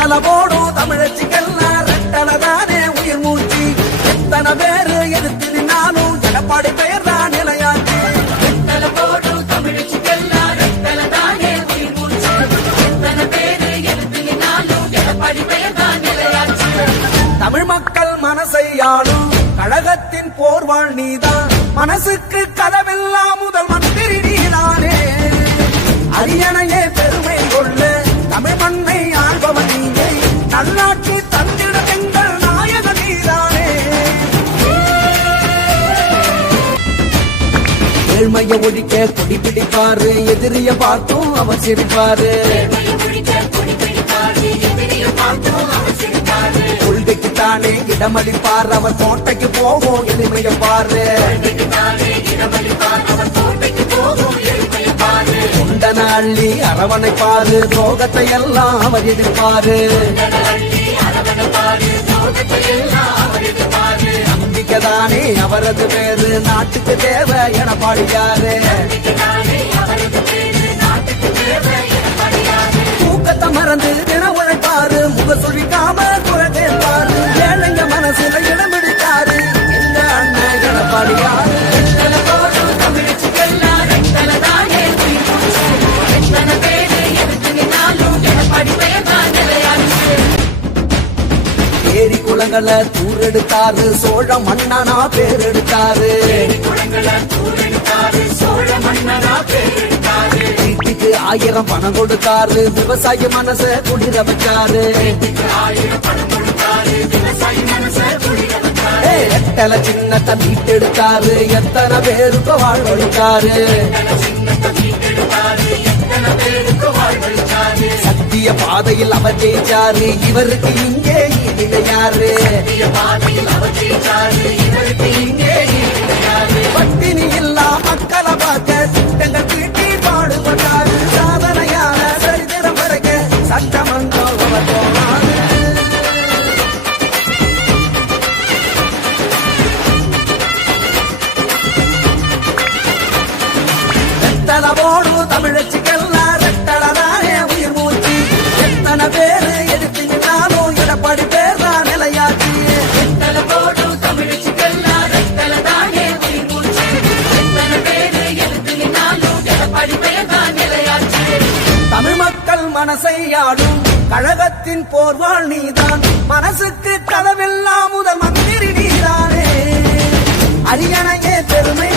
ரெட்டல போடும் தமிழச்சிக்கெல்லாம் ரெட்டலதானே உயிர் மூச்சு. எத்தனை பேரு எதிர்த்து நின்னாலும் எடப்பாடி பெயர் தான் நிலையாச்சு. ரெட்டல போடும் தமிழச்சிக்கெல்லாம் ரெட்டலதானே உயிர் மூச்சு. எத்தனை பேரு எதிர்த்து நின்னாலும் எடப்பாடி பெயர் தான் நிலையாச்சு. தமிழ் மக்கள் மனசை ஆளும் கழகத்தின் போர்வாள் நீதான். மனசுக்கு கதவெல்லாம் முதல் மந்திரி நீதானே. அரியணையே பெருமை கொள்ள தமிழ் மண்ணை ஆள்பவன் நீயே. நல்லாட்சி தந்திட எங்கள் நாயக நீதானே. ஏழ்மைய ஒழிக்க கொடி பிடிப்பாரு, எதிரிய பார்த்தும் அவர் சிரிப்பாரு. கொள்கைக்குத்தானே இடமளிப்பார், அவர் கோட்டைக்கு போவோம் எளிமைய பாரு. குண்டன அள்ளி அரவணைப்பாரு, ரோகத்தை எல்லாம் அவர் எதிர்ப்பாரு. நம்பிக்கைதானே அவரது பேரு, நாட்டுக்கு தேவை எடப்பாடியாரு. தூக்கத்தை மறந்து தின உழைப்பாரு, முக சொல்லிக்காம குறை கேட்பாரு. ஏழைங்க மனசுல இடம் பிடிச்சாரு எங்க அண்ணன் எடப்பாடியாரு. ஏரி குளங்களை தூரெடுத்தாரு, சோழ மன்னனா பேர் எடுத்தாரு. வீட்டுக்கு 1000 பணம் கொடுத்தாரு, விவசாய மனச குளிர வச்சாரு. எட்டல சின்னத்தை மீட்டெடுத்தாரு, எத்தனை பேருக்கு வாழ்வழித்தாரு. சத்திய பாதையில் அவர் ஜெயிச்சாரு, இவருக்கு இங்கே ஈடினையாரு. பட்டினி இல்லா மக்களை பார்க்க திட்டங்கள் தீட்டி பாடுபட்டாரு. சாதனையான சரித்திரம் வரைக்க சட்டமன்றம் போனாரு. ரெட்டல போடும் தமிழச்சிக்கெல்லாம் ரெட்டலதானே உயிர் மூச்சு. எத்தனை பேரு எதிர்த்து நின்னாலும் எடப்பாடி பேர் தான் நிலையாச்சு. ரெட்டல போடும் தமிழச்சிக்கெல்லாம் ரெட்டலதானே உயிர் மூச்சு. எத்தனை பேரு எதிர்த்து நின்னாலும் எடப்பாடி பெயர் தான் நிலையாச்சு. தமிழ் மக்கள் மனசை ஆளும் கழகத்தின் போர்வாள் நீதான். மனசுக்கு கதவெல்லாம் முதல் மந்திரி நீதானே. அரியணையே பெருமை